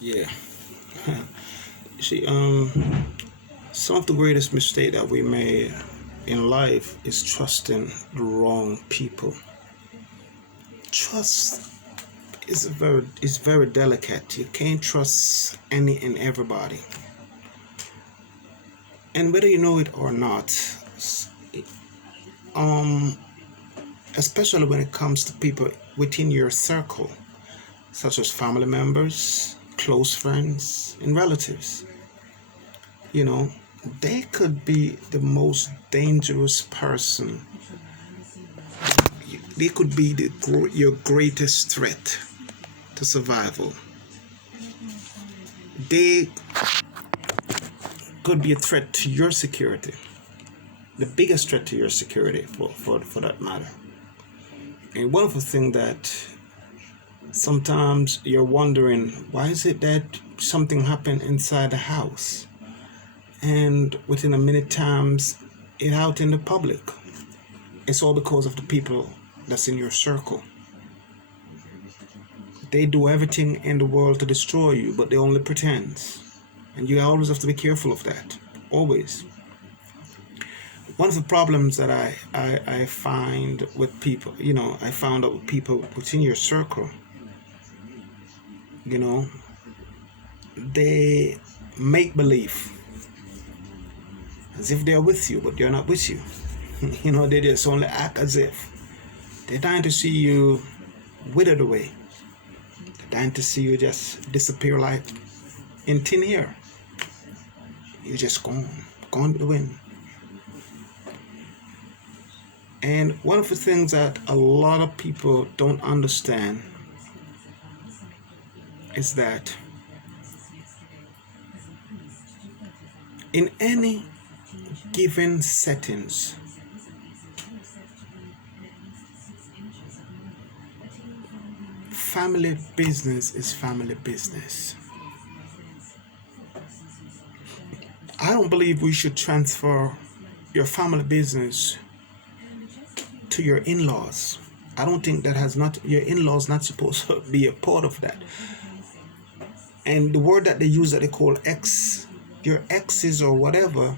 Yeah. See, some of the greatest mistake that we made in life is trusting the wrong people. Trust is very delicate. You can't trust any and everybody. And whether you know it or not, um, especially when it comes to people within your circle, such as family members, close friends, and relatives. You know, they could be the most dangerous person. They could be your greatest threat to survival. They could be a threat to your security, the biggest threat to your security for that matter. And one of the things that sometimes you're wondering, why is it that something happened inside the house? And within a minute times, it out in the public. It's all because of the people that's in your circle. They do everything in the world to destroy you, but they only pretend. And you always have to be careful of that. Always. One of the problems that I find with people, I found out with people within your circle, you know, they make believe as if they're with you, but they're not with you. They just only act as if. They're trying to see you withered away. They're trying to see you just disappear like in thin air. You're just gone with the wind. And one of the things that a lot of people don't understand is that in any given settings, family business is family business. I don't believe we should transfer your family business to your in-laws. I don't think your in-laws not supposed to be a part of that. And the word that they use that they call ex, your exes or whatever,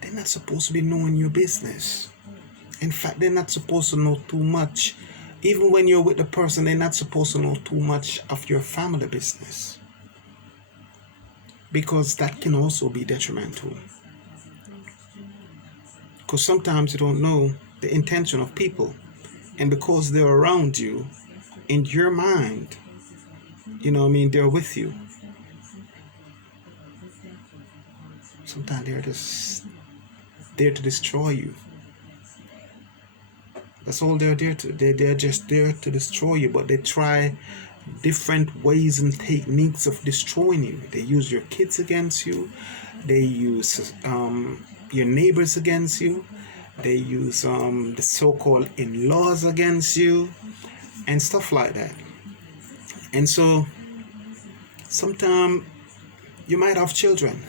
they're not supposed to be knowing your business. In fact, they're not supposed to know too much. Even when you're with the person, they're not supposed to know too much of your family business. Because that can also be detrimental. Because sometimes you don't know the intention of people. And because they're around you, in your mind, they're with you. Sometimes they're just there to destroy you. That's all they're there to. They're just there to destroy you, but they try different ways and techniques of destroying you. They use your kids against you. They use your neighbors against you. They use the so-called in-laws against you and stuff like that. And so sometimes you might have children.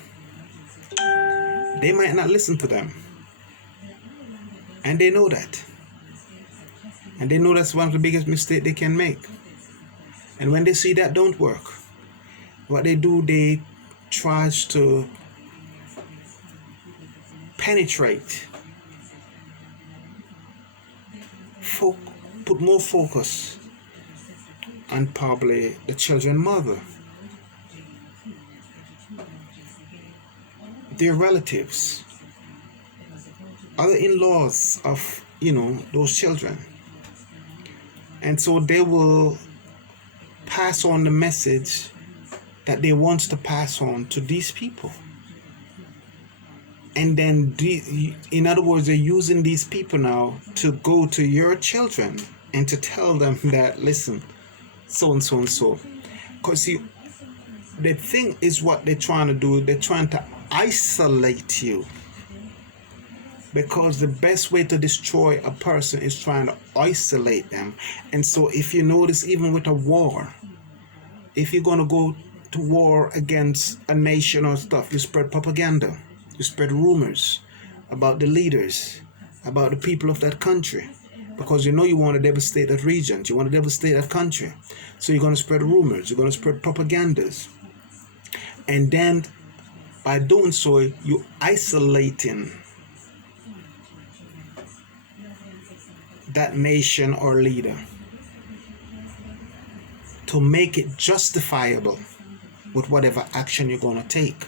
They might not listen to them. And they know that. And they know that's one of the biggest mistakes they can make. And when they see that don't work, what they do, they try to penetrate, put more focus on probably the children's mother, their relatives, other in-laws of, those children. And so they will pass on the message that they want to pass on to these people. And then, in other words, they're using these people now to go to your children and to tell them that, listen, so and so and so. Because, see, the thing is what they're trying to do, they're trying to isolate you. Because the best way to destroy a person is trying to isolate them. And so if you notice, even with a war, if you're going to go to war against a nation or stuff, you spread propaganda. You spread rumors about the leaders, about the people of that country. because you know you want to devastate that region, you want to devastate that country. So you're going to spread rumors, you're going to spread propagandas. And then by doing so, you isolating that nation or leader to make it justifiable with whatever action you're going to take,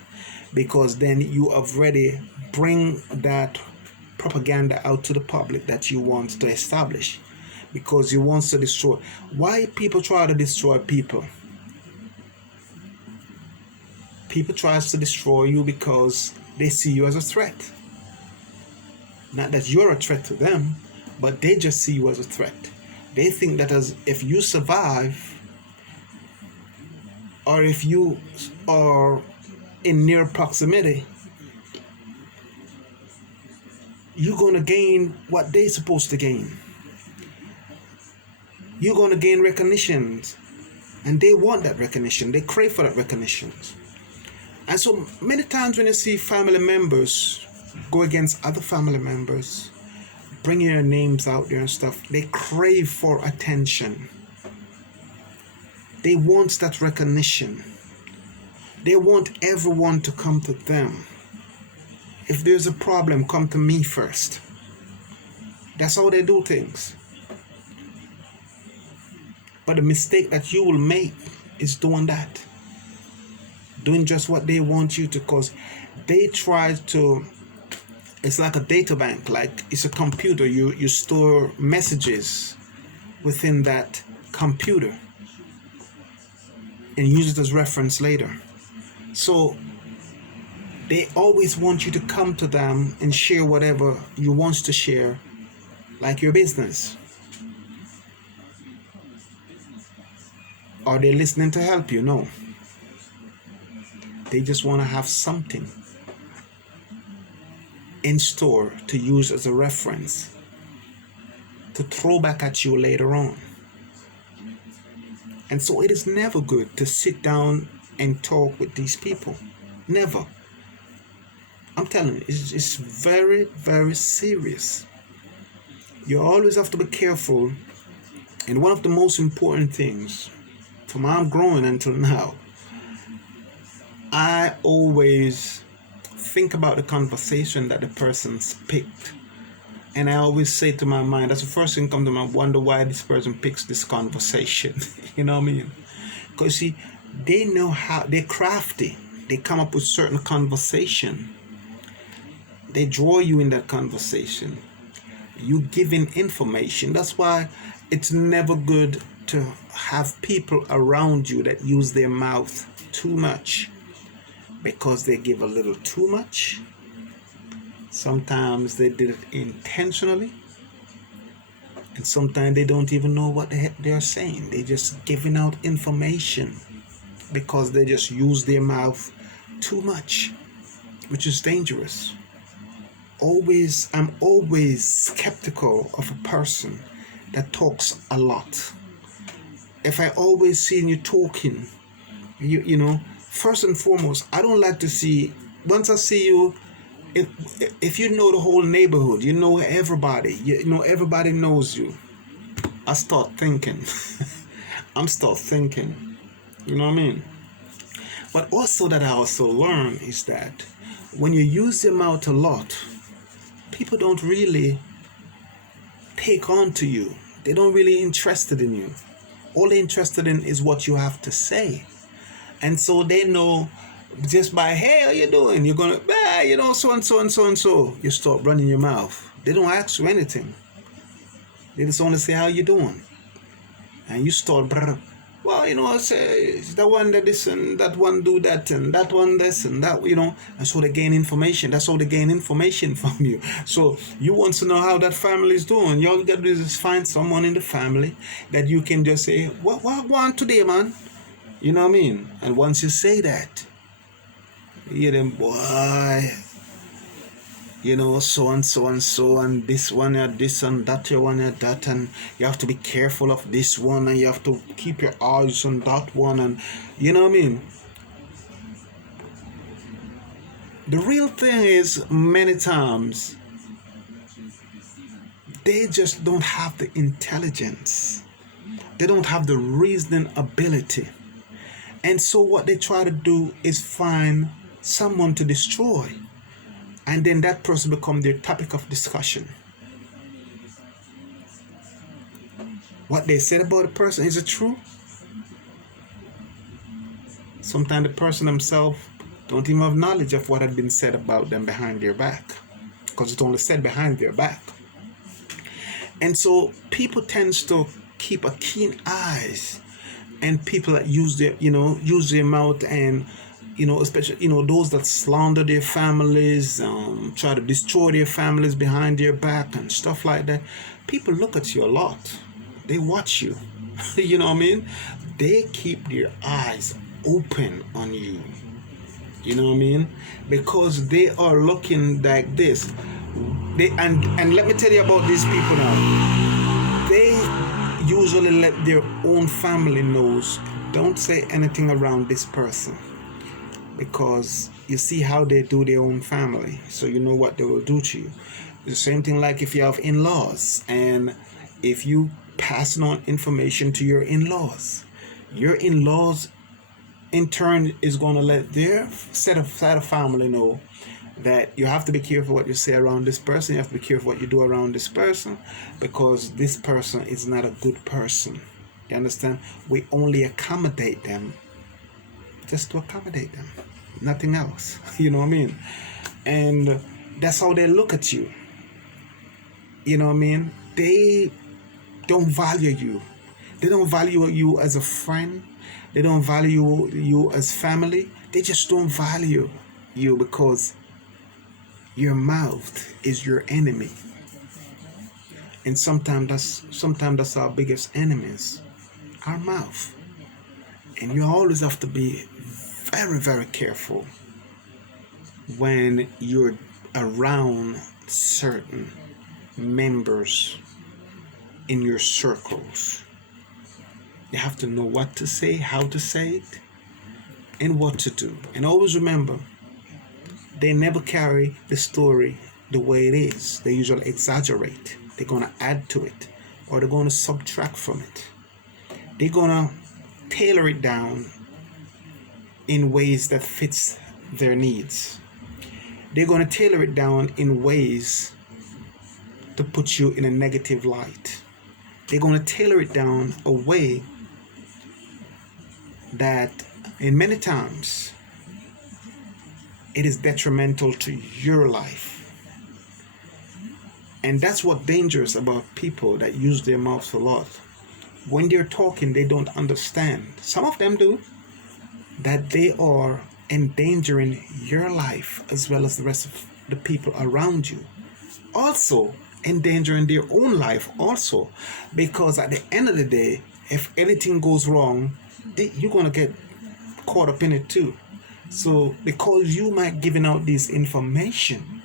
because then you have already bring that propaganda out to the public that you want to establish, because you want to destroy. Why people try to destroy people? People tries to destroy you because they see you as a threat. Not that you're a threat to them, but they just see you as a threat. They think that as if you survive, or if you are in near proximity, you're going to gain what they're supposed to gain. You're going to gain recognition, and they want that recognition. They crave for that recognition. And so many times when you see family members go against other family members, bringing their names out there and stuff, they crave for attention. They want that recognition. They want everyone to come to them. If there's a problem, come to me first. That's how they do things. But the mistake that you will make is doing that. Doing just what they want you to, because they try to, it's like a data bank, like it's a computer. You store messages within that computer and use it as reference later. So they always want you to come to them and share whatever you want to share, like your business. Are they listening to help you? No. They just want to have something in store to use as a reference to throw back at you later on. And so it is never good to sit down and talk with these people. Never. I'm telling you, it's very, very serious. You always have to be careful. And one of the most important things, from how I'm growing until now, I always think about the conversation that the person's picked. And I always say to my mind, that's the first thing comes to mind, wonder why this person picks this conversation. You know what I mean? Because see, they know how, they're crafty. They come up with certain conversation. They draw you in that conversation. You giving information. That's why it's never good to have people around you that use their mouth too much, because they give a little too much. Sometimes they did it intentionally, and sometimes they don't even know what the heck they're saying. They're just giving out information because they just use their mouth too much, which is dangerous. I'm always skeptical of a person that talks a lot. If I always see you talking, you know, first and foremost, I don't like to see, once I see you, if you know the whole neighborhood, you know everybody, you know everybody knows you, I start thinking. You know what I mean? But also that I also learn is that when you use your mouth a lot, people don't really take on to you. They don't really interested in you. All they're interested in is what you have to say. And so they know just by, hey, how you doing? You're going to, you know, so and so and so and so. You start running your mouth. They don't ask you anything. They just only say, how you doing? And you start, well, you know, I say, that one that this and that one do that and that one this and that, you know. And so they gain information. That's how they gain information from you. So you want to know how that family is doing. All you got to do is find someone in the family that you can just say, what want today, man? You know what I mean? And once you say that, you hear them, boy, you know, so and so and so, and this one, this and that, one, that, and you have to be careful of this one, and you have to keep your eyes on that one, and you know what I mean? The real thing is, many times, they just don't have the intelligence. They don't have the reasoning ability. And so what they try to do is find someone to destroy. And then that person becomes their topic of discussion. What they said about a person, is it true? Sometimes the person themselves don't even have knowledge of what had been said about them behind their back, because it's only said behind their back. And so people tends to keep a keen eyes, and people that use their mouth, and especially those that slander their families, try to destroy their families behind their back and stuff like that. People look at you a lot. They watch you. You know what I mean? They keep their eyes open on you. You know what I mean? Because they are looking like this. And let me tell you about these people now. They usually let their own family knows, don't say anything around this person, because you see how they do their own family, so you know what they will do to you. It's the same thing like if you have in-laws, and if you passing on information to your in-laws in turn is going to let their side of family know that you have to be careful what you say around this person. You have to be careful what you do around this person, because this person is not a good person. You understand? We only accommodate them just to accommodate them, nothing else. You know what I mean? And that's how they look at you. You know what I mean? They don't value you. They don't value you as a friend. They don't value you as family. They just don't value you, because your mouth is your enemy. And sometimes that's our biggest enemies, our mouth. And you always have to be very, very careful when you're around certain members in your circles. You have to know what to say, how to say it, and what to do. And always remember, they never carry the story the way it is. They usually exaggerate. They're going to add to it, or they're going to subtract from it. They're going to tailor it down in ways that fits their needs. They're going to tailor it down in ways to put you in a negative light. They're going to tailor it down a way that in many times it is detrimental to your life. And that's what's dangerous about people that use their mouths a lot. When they're talking, they don't understand. Some of them do. That they are endangering your life as well as the rest of the people around you. Also, endangering their own life also. Because at the end of the day, if anything goes wrong, you're going to get caught up in it too. So, because you might giving out this information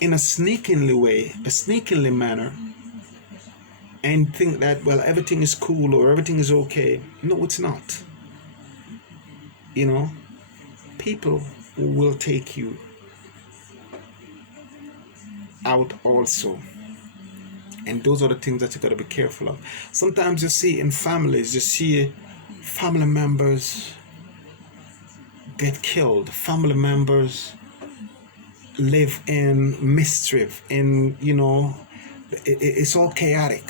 in a sneakingly way, a sneakingly manner, and think that, well, everything is cool or everything is okay. No, it's not. You know, people will take you out also. And those are the things that you got to be careful of. Sometimes you see in families, you see family members get killed. Family members live in mischief, it's all chaotic.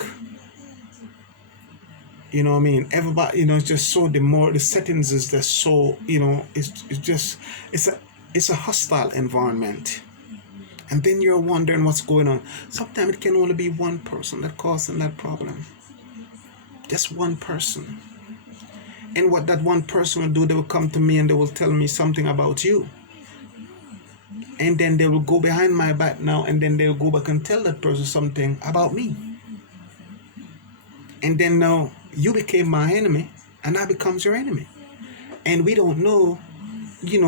You know what I mean? Everybody, it's just so the settings is just so, it's a hostile environment. And then you're wondering what's going on. Sometimes it can only be one person that causing that problem. Just one person. And what that one person will do, they will come to me and they will tell me something about you. And then they will go behind my back now, and then they'll go back and tell that person something about me. And then now you became my enemy, and I becomes your enemy. And we don't know, they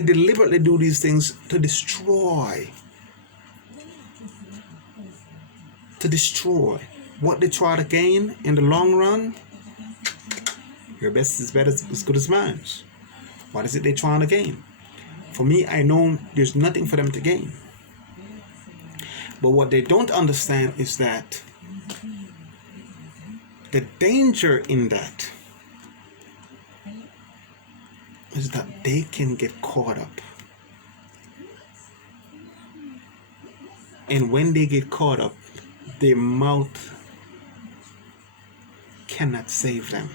deliberately do these things to destroy. What they try to gain in the long run, your best is better as good as mine. What is it they're trying to gain? For me, I know there's nothing for them to gain. But what they don't understand is that the danger in that is that they can get caught up. And when they get caught up, their mouth cannot save them.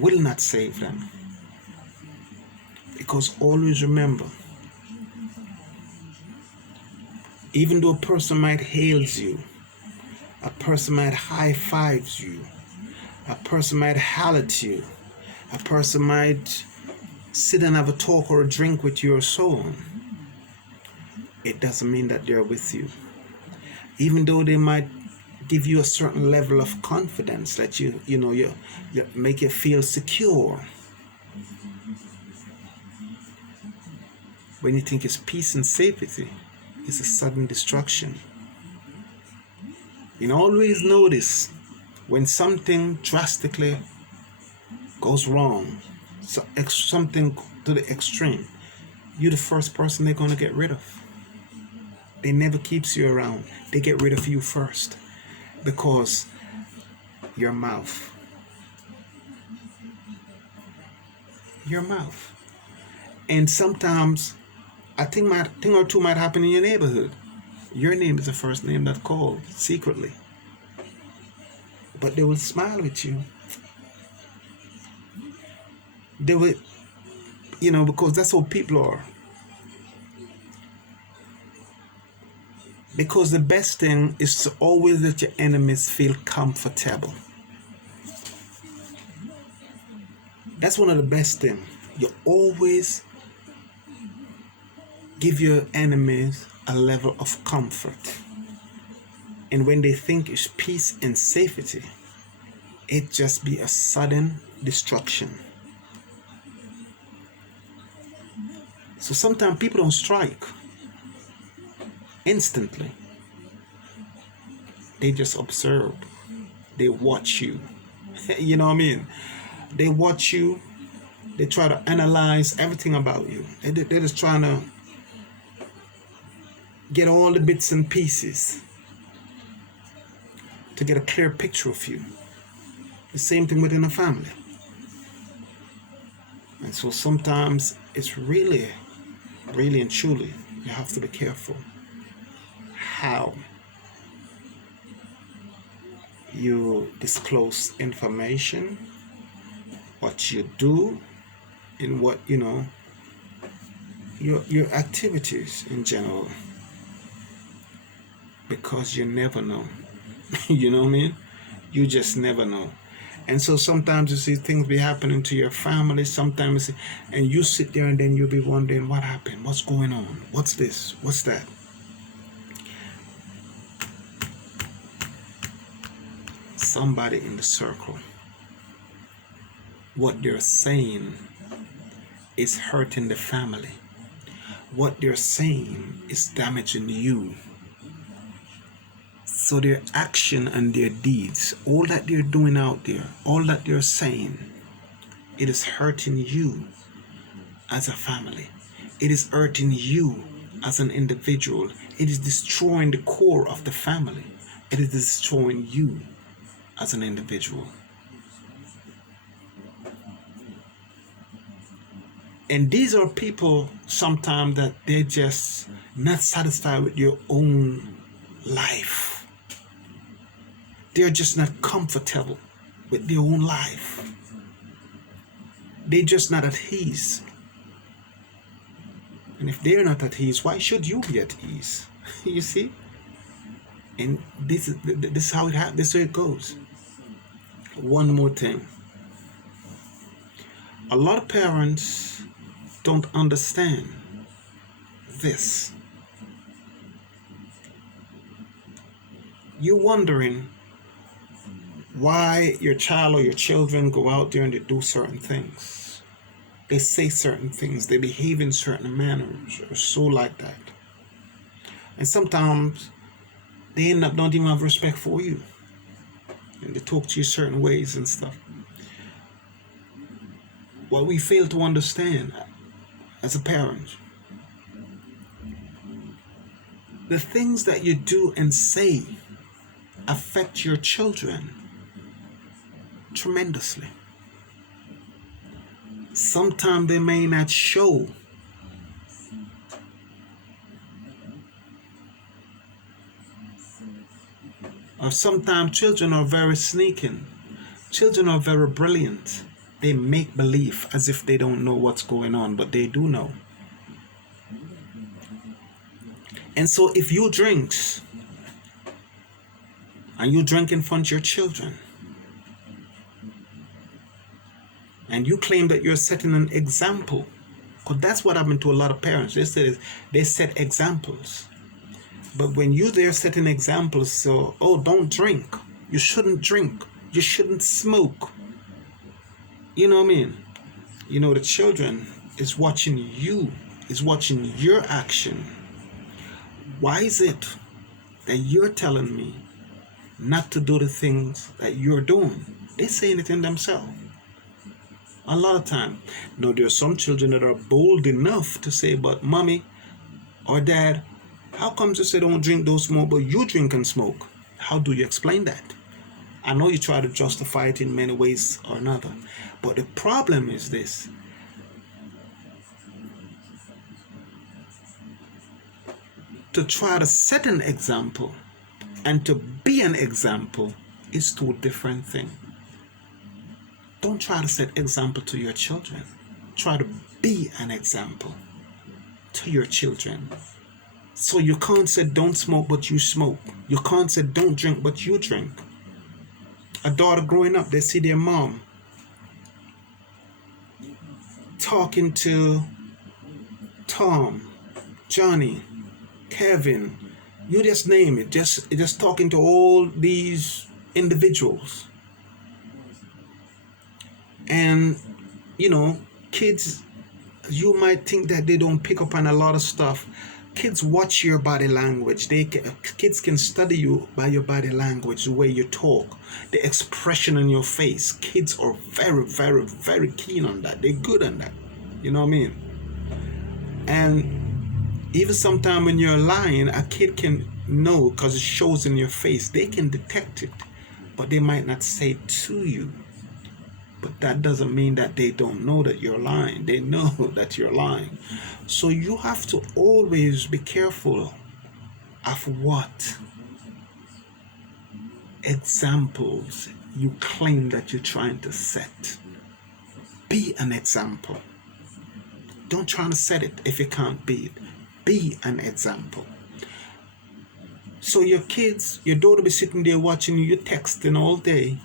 Will not save them. Because always remember, even though a person might hails you, a person might high fives you, a person might holler at you, a person might sit and have a talk or a drink with you or so on, it doesn't mean that they're with you. Even though they might give you a certain level of confidence that you make you feel secure. When you think it's peace and safety, it's a sudden destruction. You always notice when something drastically goes wrong, something to the extreme, you're the first person they're going to get rid of. They never keeps you around. They get rid of you first because your mouth. And sometimes a thing or two might happen in your neighborhood. Your name is the first name that's called secretly. But they will smile with you. They will, because that's how people are. Because the best thing is to always let your enemies feel comfortable. That's one of the best things. You always give your enemies a level of comfort. And when they think it's peace and safety, it just be a sudden destruction. So sometimes people don't strike instantly. They just observe. They watch you. You know what I mean? They watch you. They try to analyze everything about you. They're just trying to get all the bits and pieces to get a clear picture of you. The same thing within a family. And so sometimes it's really and truly, you have to be careful how you disclose information, what you do, and what, your activities in general. Because you never know. You know what I mean? You just never know. And so sometimes you see things be happening to your family, sometimes, and you sit there and then you'll be wondering, what happened? What's going on? What's this? What's that? Somebody in the circle, what they're saying is hurting the family. What they're saying is damaging you. So their action and their deeds, all that they're doing out there, all that they're saying, it is hurting you as a family. It is hurting you as an individual. It is destroying the core of the family. It is destroying you as an individual. And these are people sometimes that they're just not satisfied with your own life. They're just not comfortable with their own life. They're just not at ease. And if they're not at ease, why should you be at ease? You see? And this is how it happens. This is how it goes. One more thing. A lot of parents don't understand this. You're wondering why your child or your children go out there and they do certain things. They say certain things. They behave in certain manners or so like that. And sometimes they end up don't even have respect for you. And they talk to you certain ways and stuff. What we fail to understand as a parent, the things that you do and say affect your children tremendously. Sometimes they may not show, or sometimes children are very sneaking. Children are very brilliant. They make believe as if they don't know what's going on, but they do know. And so if you drink and you drink in front of your children and you claim that you're setting an example, because that's what happened to a lot of parents. They set examples. But when you there setting examples, so, oh, don't drink. You shouldn't drink. You shouldn't smoke. You know what I mean? You know, the children is watching you, is watching your action. Why is it that you're telling me not to do the things that you're doing? They're saying it in themselves. A lot of time. Now, there are some children that are bold enough to say, but mommy or dad, how come you say don't drink, don't smoke, but you drink and smoke? How do you explain that? I know you try to justify it in many ways or another, but the problem is this. To try to set an example and to be an example is two different things. Don't try to set example to your children. Try to be an example to your children. So you can't say don't smoke, but you smoke. You can't say don't drink, but you drink. A daughter growing up, they see their mom talking to Tom, Johnny, Kevin, you just name it, just talking to all these individuals. And, you know, kids, you might think that they don't pick up on a lot of stuff. Kids watch your body language. Kids can study you by your body language, the way you talk, the expression on your face. Kids are very, very, very keen on that. They're good on that. You know what I mean? And even sometimes when you're lying, a kid can know because it shows in your face. They can detect it, but they might not say it to you. But that doesn't mean that they don't know that you're lying. They know that you're lying. So you have to always be careful of what examples you claim that you're trying to set. Be an example. Don't try to set it if you can't be it. Be an example. So your kids, your daughter be sitting there watching you texting all day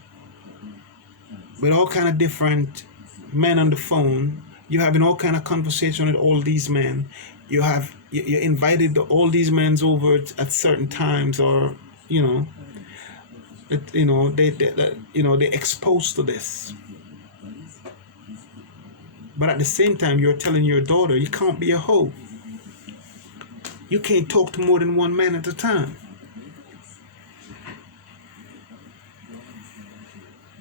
with all kind of different men on the phone. You're having all kind of conversation with all these men. You invited all these men over at certain times, or they're exposed to this. But at the same time, you're telling your daughter you can't be a hoe. You can't talk to more than one man at a time.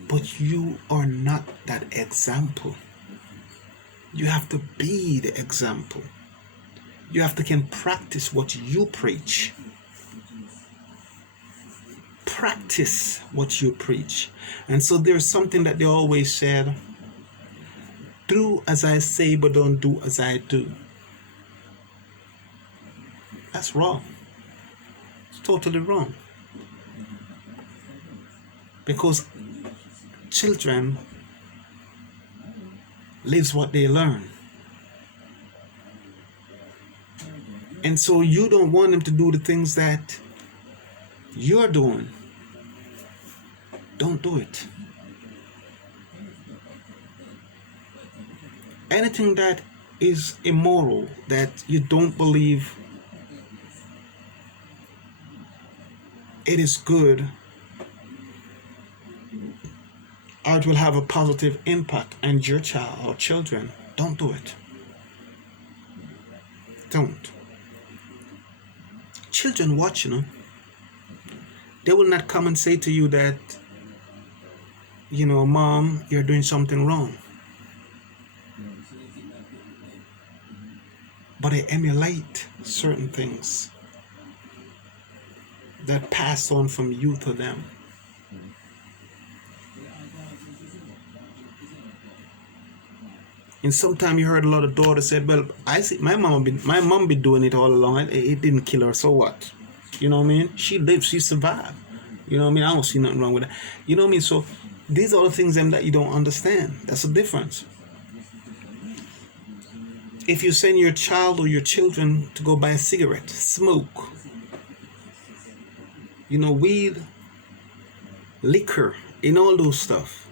But you are not that example. You have to be the example. You have to can practice what you preach. Practice what you preach. And so there's something that they always said, do as I say, but don't do as I do. That's wrong. It's totally wrong. Because children lives what they learn. And so you don't want them to do the things that you're doing. Don't do it. Anything that is immoral, that you don't believe it is good, or it will have a positive impact on your child or children, don't do it. Don't. Children watch, they will not come and say to you that, Mom, you're doing something wrong. but they emulate certain things that pass on from you to them. And sometimes you heard a lot of daughters say, "Well, I see my mom been doing it all along. It didn't kill her, so what? You know what I mean? She lived, she survived. You know what I mean? I don't see nothing wrong with that. You know what I mean? So these are the things them that you don't understand. That's the difference. If you send your child or your children to go buy a cigarette, smoke, weed, liquor, and all those stuff,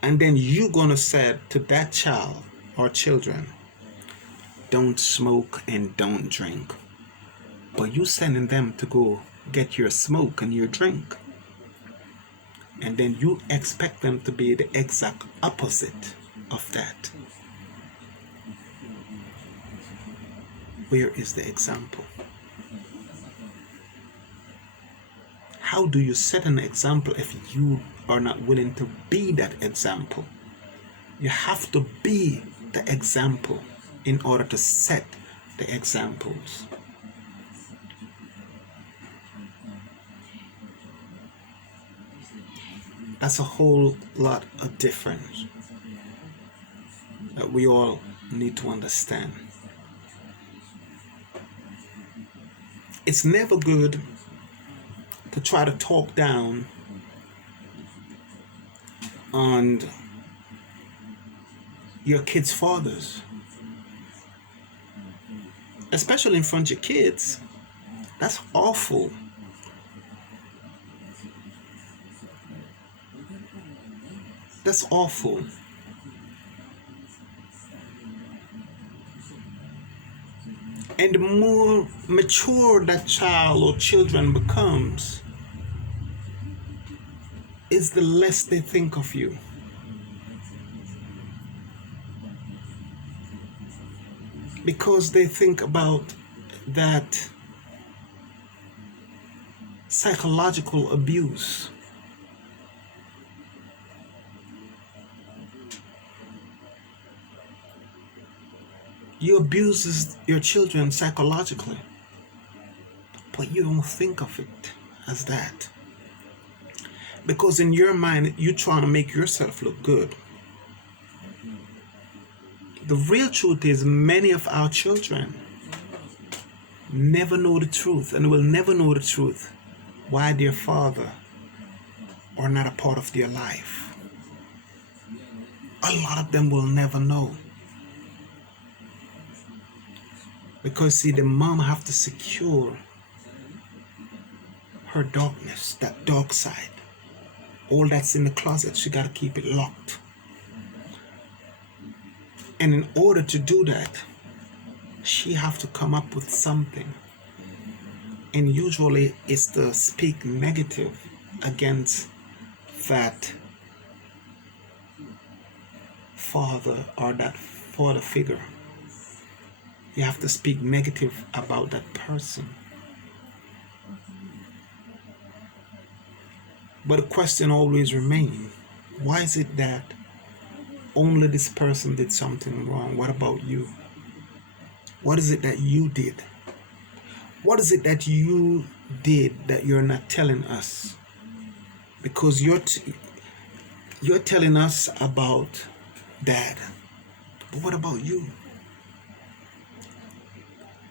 and then you gonna say to that child or children, don't smoke and don't drink, but you sending them to go get your smoke and your drink, and then you expect them to be the exact opposite of that. Where is the example? How do you set an example if you are not willing to be that example? You have to be the example in order to set the examples. That's a whole lot of difference that we all need to understand. It's never good to try to talk down on your kids' fathers, especially in front of your kids. That's awful. That's awful. And the more mature that child or children becomes, is the less they think of you. Because they think about that psychological abuse. You abuse your children psychologically, but you don't think of it as that. Because in your mind, you're trying to make yourself look good. The real truth is many of our children never know the truth and will never know the truth why their father are not a part of their life. A lot of them will never know. Because see, the mom have to secure her darkness, that dark side. All that's in the closet, she got to keep it locked. And in order to do that, she have to come up with something. And usually it's to speak negative against that father or that father figure. You have to speak negative about that person. But the question always remains, why is it that only this person did something wrong? What about you? What is it that you did? What is it that you did that you're not telling us? Because you're telling us about dad. But what about you?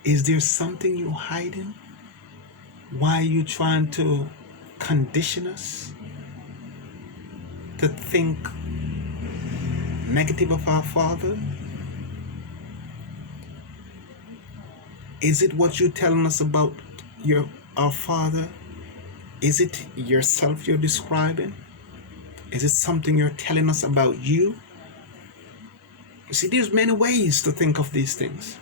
Is there something you're hiding? Why are you trying to condition us to think negative of our father? Is it what you're telling us about our father? Is it yourself you're describing? Is it something you're telling us about you? You see, there's many ways to think of these things.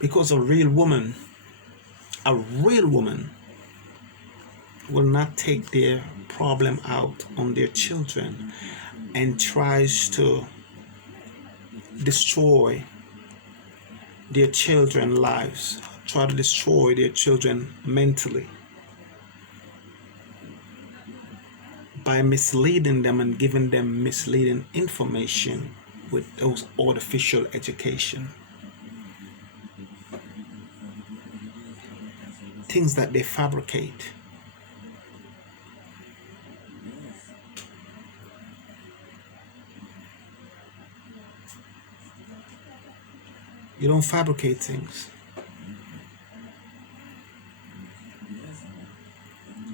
Because a real woman will not take their problem out on their children and tries to destroy their children's lives, try to destroy their children mentally by misleading them and giving them misleading information with those artificial education, things that they fabricate. You don't fabricate things.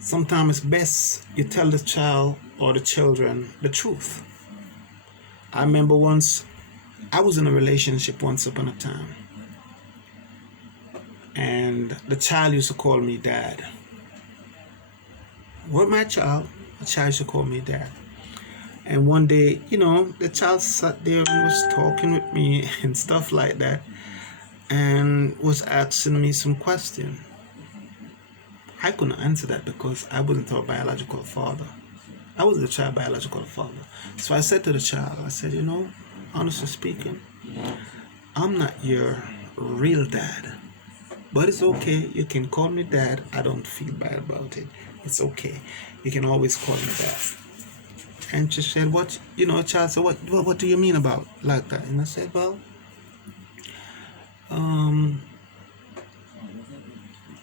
Sometimes it's best you tell the child or the children the truth. I remember once I was in a relationship once upon a time, and the child used to call me dad. With my child, the child used to call me dad. And one day, the child sat there and was talking with me and stuff like that, and was asking me some question. I couldn't answer that because I wasn't her biological father. I was the child's biological father. So I said to the child, I said, honestly speaking, I'm not your real dad. But it's okay. You can call me dad. I don't feel bad about it. It's okay. You can always call me dad. And she said, what, child said, what do you mean about like that? And I said, well,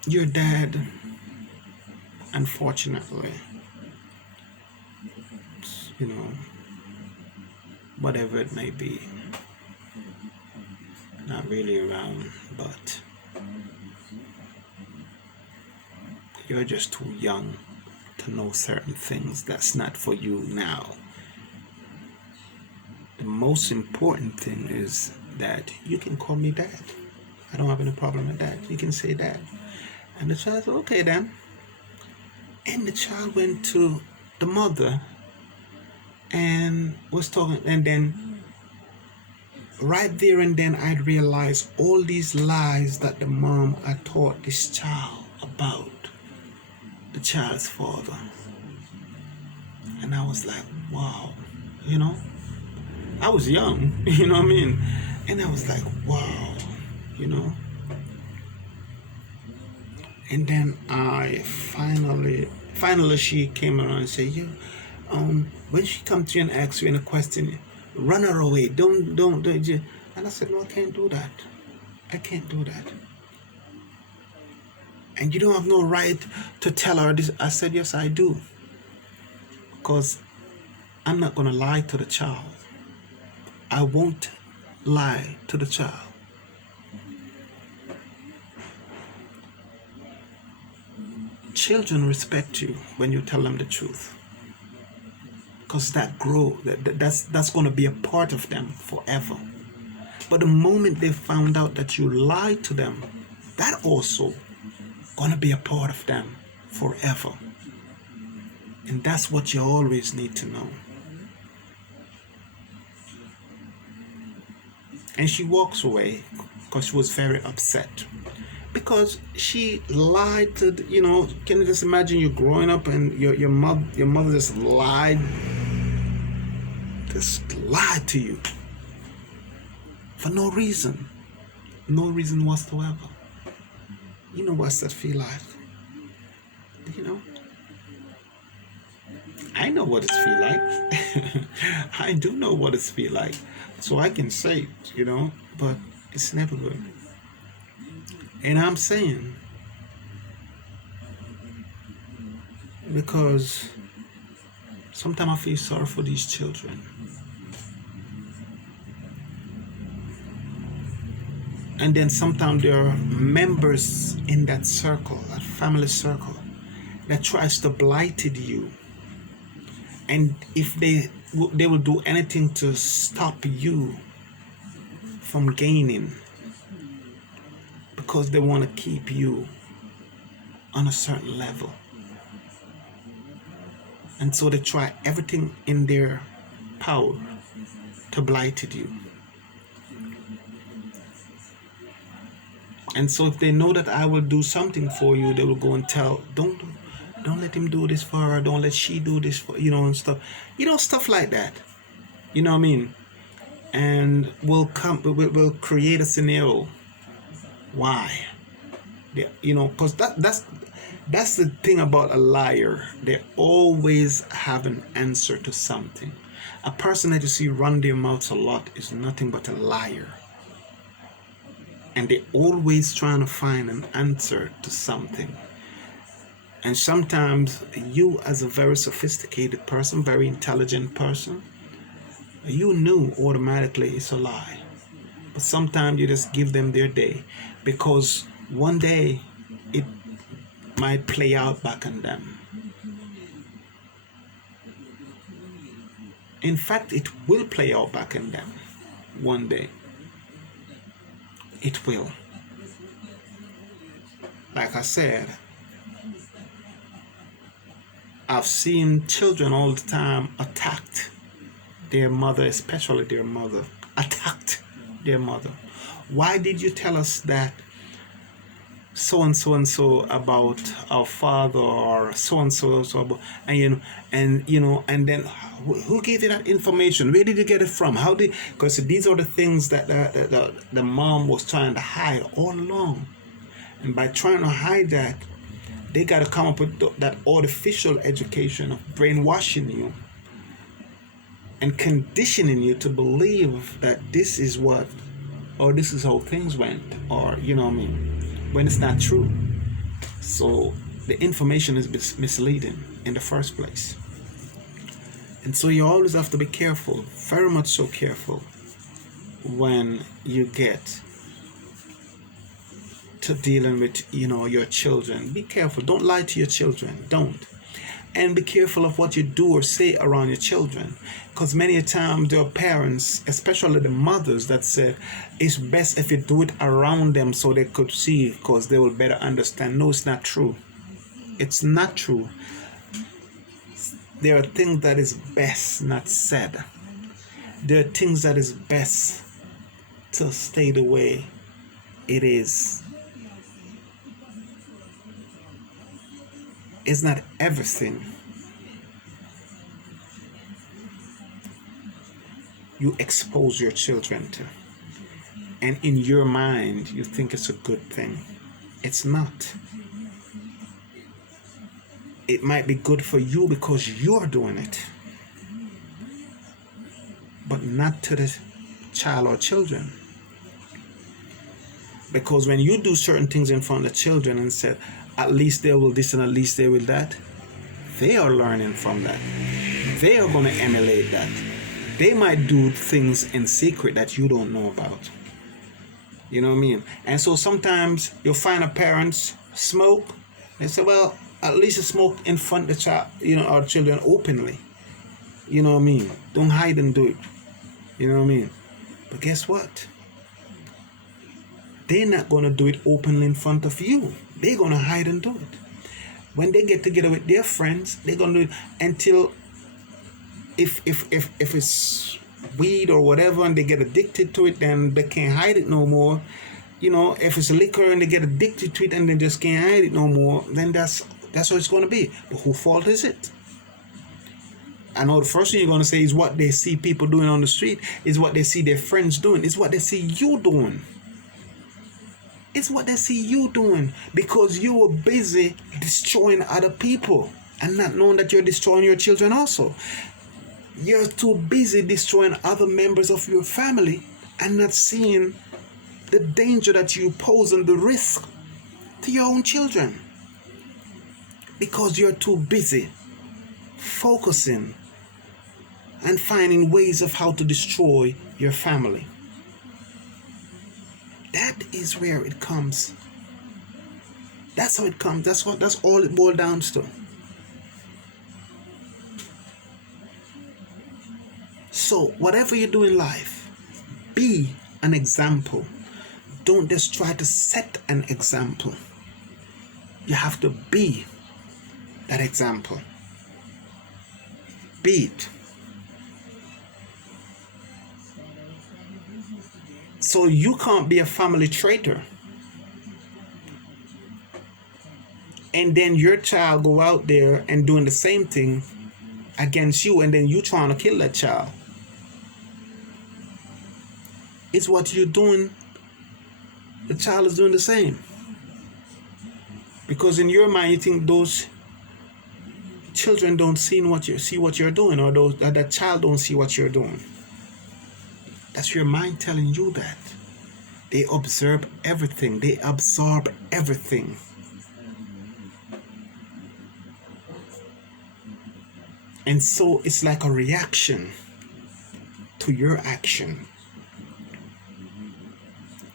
your dad, unfortunately, whatever it may be, not really around, but you're just too young to know certain things. That's not for you now. The most important thing is that you can call me dad. I don't have any problem with that. You can say dad. And the child said, okay then. And the child went to the mother and was talking, and then right there and then I realized all these lies that the mom had taught this child about the child's father. And I was like, wow, I was young, you know what I mean? And I was like, wow, And then I finally she came around and said, when she come to you and asks you any question, run her away. Don't. And I said, no, I can't do that. I can't do that. And you don't have no right to tell her this. I said, yes, I do. Because I'm not going to lie to the child. I won't lie to the child. Children respect you when you tell them the truth. Because that's going to be a part of them forever. But the moment they found out that you lied to them, that also going to be a part of them forever. And that's what you always need to know. And she walks away because she was very upset. Because she lied to, can you just imagine you growing up and your mother just lied to you for no reason whatsoever. What's that feel like? I know what it feel like. I do know what it feel like, so I can say it, but it's never good. And I'm saying, because sometimes I feel sorry for these children. And then sometimes there are members in that circle, that family circle, that tries to blight you. And if they will do anything to stop you from gaining, because they want to keep you on a certain level. And so they try everything in their power to blight you. And so if they know that I will do something for you, they will go and tell, don't let him do this for her, don't let she do this for, and stuff. Stuff like that. You know what I mean? And we'll create a scenario. Why? Because that's the thing about a liar. They always have an answer to something. A person that you see run their mouths a lot is nothing but a liar. And they're always trying to find an answer to something. And sometimes you, as a very sophisticated person, very intelligent person, you knew automatically it's a lie. But sometimes you just give them their day, because one day it might play out back on them. In fact, it will play out back on them one day. It will. Like I said, I've seen children all the time attacked their mother, especially their mother. Attacked their mother. Why did you tell us that so and so and so about our father, or so and so about, and then who gave you that information? Where did you get it from? How did? Because these are the things that the mom was trying to hide all along, and by trying to hide that, they got to come up with that artificial education of brainwashing you and conditioning you to believe that this is what, or this is how things went, or when it's not true. So the information is misleading in the first place. And so you always have to be careful, very much so careful, when you get to dealing with your children. Be careful. Don't lie to your children. Don't. And be careful of what you do or say around your children, because many a time there are parents, especially the mothers, that said it's best if you do it around them so they could see, because they will better understand. No, it's not true. It's not true. There are things that is best not said. There are things that is best to stay the way it is. It's not everything you expose your children to, and in your mind you think it's a good thing. It's not. It might be good for you because you're doing it, but not to the child or children. Because when you do certain things in front of the children and say, at least they will this and at least they will that, they are learning from that. They are going to emulate that. They might do things in secret that you don't know about. You know what I mean? And so sometimes you'll find a parents smoke. They say, well, at least you smoke in front of the child, our children openly. You know what I mean? Don't hide and do it. You know what I mean? But guess what? They're not going to do it openly in front of you. They're going to hide and do it. When they get together with their friends, they're going to do it until if it's weed or whatever and they get addicted to it, then they can't hide it no more. If it's liquor and they get addicted to it and they just can't hide it no more, then that's what it's going to be. But whose fault is it? I know the first thing you're going to say is what they see people doing on the street, is what they see their friends doing, is what they see you doing. It's what they see you doing, because you were busy destroying other people and not knowing that you're destroying your children also. You're too busy destroying other members of your family and not seeing the danger that you pose and the risk to your own children, because you're too busy focusing and finding ways of how to destroy your family. That is where it comes. That's how it comes. That's all it boils down to. So whatever you do in life, be an example. Don't just try to set an example. You have to be that example. Be it. So you can't be a family traitor and then your child go out there and doing the same thing against you, and then you trying to kill that child. It's what you're doing. The child is doing the same. Because in your mind you think children don't see what you're doing, or that child don't see what you're doing. That's your mind telling you that. They observe everything. They absorb everything. And so it's like a reaction to your action.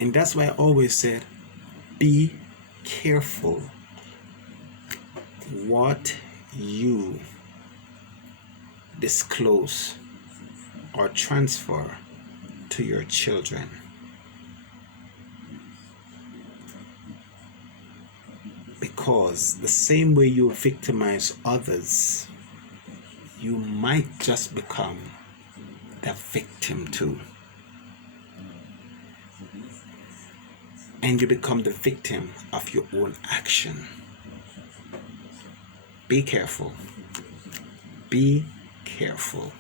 And that's why I always said, be careful what you disclose or transfer to your children. Because the same way you victimize others, you might just become the victim too. And you become the victim of your own action. Be careful. Be careful.